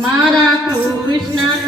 મારા કૃષ્ણ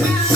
Yeah.